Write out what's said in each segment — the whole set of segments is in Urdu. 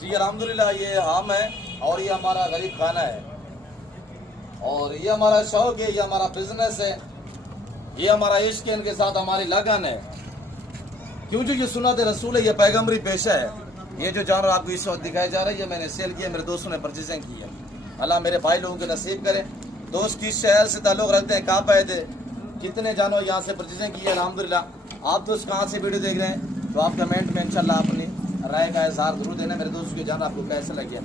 جی الحمدللہ یہ ہم ہے اور یہ ہمارا غریب خانہ ہے اور یہ ہمارا شوق ہے، یہ ہمارا بزنس ہے، یہ ہمارا عشق ہے، ان کے ساتھ ہماری لگن ہے، کیوں جو یہ سنت رسول ہے، یہ پیغمبری پیشہ ہے۔ یہ جو جانور آپ کو اس وقت دکھایا جا رہا ہے یہ میں نے سیل کیا، میرے دوستوں نے پرچیزنگ کی ہے۔ اللہ میرے بھائی لوگوں کے نصیب کرے۔ دوست کس شہر سے تعلق رکھتے ہیں، کہاں پہ تھے، کتنے جانور یہاں سے پرچیزنگ کی ہے الحمدللہ۔ آپ دوست کہاں سے ویڈیو دیکھ رہے ہیں تو آپ کمنٹ میں انشاءاللہ اپنی رائے کا اظہار ضرور دینا۔ میرے دوست کے جان آپ کو کیسا لگ گیا،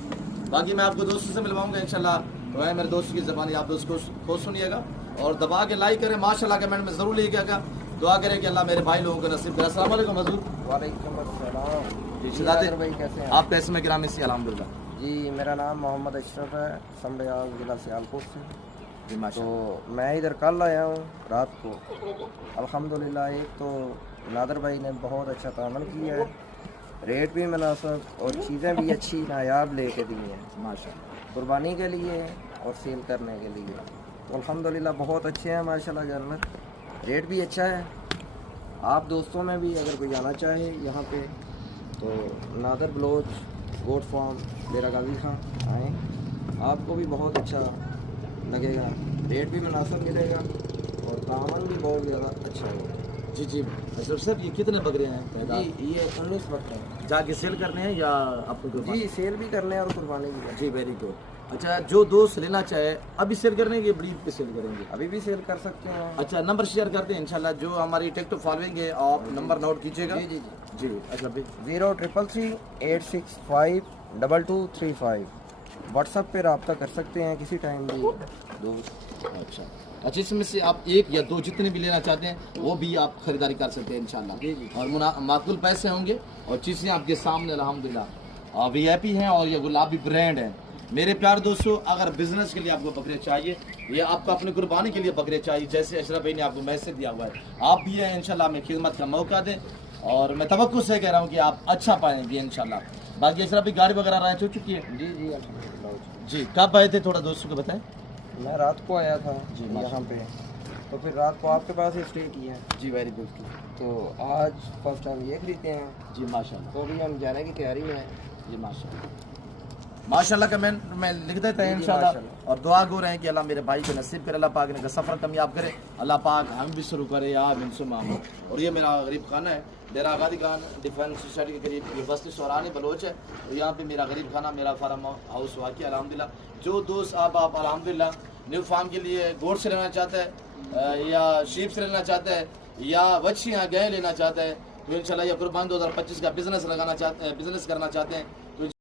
باقی میں آپ کو دوستوں سے ملواؤں گا انشاءاللہ۔ تو ہے میرے دوست کی زبانی آپ دوست کو سنیے گا اور دبا کے لائک کریں، ماشاءاللہ کمنٹ میں ضرور لکھیے گا، دعا کریں کہ اللہ میرے بھائی لوگوں کو نصیب کرے۔ السلام علیکم حضور۔ وعلیکم السلام جی نادر بھائی کیسے ہیں آپ کیسے میں گرامی سے الحمدللہ؟ جی میرا نام محمد اشرف ہے، سمبیاز ضلع سیالکوٹ سے۔ جی ماشاء تو میں ادھر کل آیا ہوں رات کو، الحمدللہ۔ ایک تو نادر بھائی نے بہت اچھا تعامل کیا ہے، ریٹ بھی مناسب اور چیزیں بھی اچھی نایاب لے کے دی ہیں ماشاء قربانی کے لیے اور سیل کرنے کے لیے۔ تو الحمدللہ بہت اچھے ہیں ماشاءاللہ جانور، ریٹ بھی اچھا ہے۔ آپ دوستوں میں بھی اگر کوئی آنا چاہے یہاں پہ تو نادر بلوچ گوٹ فارم ڈیرہ غازی خان آئیں، آپ کو بھی بہت اچھا لگے گا، ریٹ بھی مناسب ملے گا اور تعامل بھی بہت زیادہ اچھا ہوگا۔ جی جی اشرف صاحب یہ کتنے بکرے ہیں پیدا؟ جی یہ 19 وقت ہے جا کے سیل کرنے ہیں یا آپ کو جی، سیل بھی کرنے ہیں اور قربانی بھی کرنے جی ویری گڈ۔ اچھا جو دوست لینا چاہے ابھی سیل کریں گے، بڑی پہ سیل کریں گے؟ ہیں، ابھی بھی سیل کر سکتے ہیں۔ اچھا نمبر شیئر کرتے ہیں انشاءاللہ، جو ہماری ٹک ٹاک فالوئنگ ہے آپ نمبر نوٹ کیجیے گا۔ جی جی جی اشرف بھائی 0333865235 واٹس ایپ پہ رابطہ کر سکتے ہیں کسی ٹائم بھی دوست۔ اچھا اچھا اس میں سے آپ ایک یا دو جتنے بھی لینا چاہتے ہیں وہ بھی آپ خریداری کر سکتے ہیں انشاءاللہ، جی جی۔ اور معقول پیسے ہوں گے اور چیزیں آپ کے سامنے الحمدللہ وی آئی پی ہیں اور یہ گلابی برانڈ ہے۔ میرے پیار دوستو اگر بزنس کے لیے آپ کو بکرے چاہیے یا آپ کو اپنی قربانی کے لیے بکرے چاہیے، جیسے اشرف بھائی نے آپ کو میسج دیا ہوا ہے، آپ بھی ہیں انشاءاللہ ہمیں خدمت کا موقع دیں اور میں توقع سے کہہ رہا ہوں کہ آپ اچھا پائیں گے انشاءاللہ۔ باقی اشرف بھائی گاڑی وغیرہ رائٹ ہو چکی ہے؟ جی جی الحمدللہ۔ جی کب آئے تھے تھوڑا دوستوں کو بتائیں۔ میں رات کو آیا تھا جی، یہاں پہ، تو پھر رات کو آپ کے پاس ہی اسٹے کیا ہے، جی ویری گڈ۔ تو آج فرسٹ ٹائم یہ خریدتے ہیں، جی ماشاءاللہ تو ابھی ہم جانے کی تیاری میں ہیں۔ جی ماشاءاللہ ماشاءاللہ کمنٹ میں لکھ دیتے ہیں جی، انشاءاللہ ماشاءاللہ۔ اور دعا گو رہے ہیں کہ اللہ میرے بھائی کو نصیب کرے، اللہ پاک نے کا سفر کامیاب کرے، اللہ پاک ہم بھی شروع کرے یا من سمام۔ اور یہ میرا غریب خانہ ہے، ڈیرہ غازی خان ڈیفینس سوسائٹی کے قریب، یہ بستی سورانی بلوچ ہے، اور یہاں پہ میرا غریب خانہ، میرا فارم ہاؤس واقع الحمدللہ۔ جو دوست آپ الحمدللہ نیو فارم کے لیے گوٹ سے لینا چاہتے ہیں یا شیپ سے لینا چاہتے ہیں یا وچھیاں گئے لینا چاہتے ہیں تو انشاءاللہ یہ قربان 2025 کا بزنس کرنا چاہتے ہیں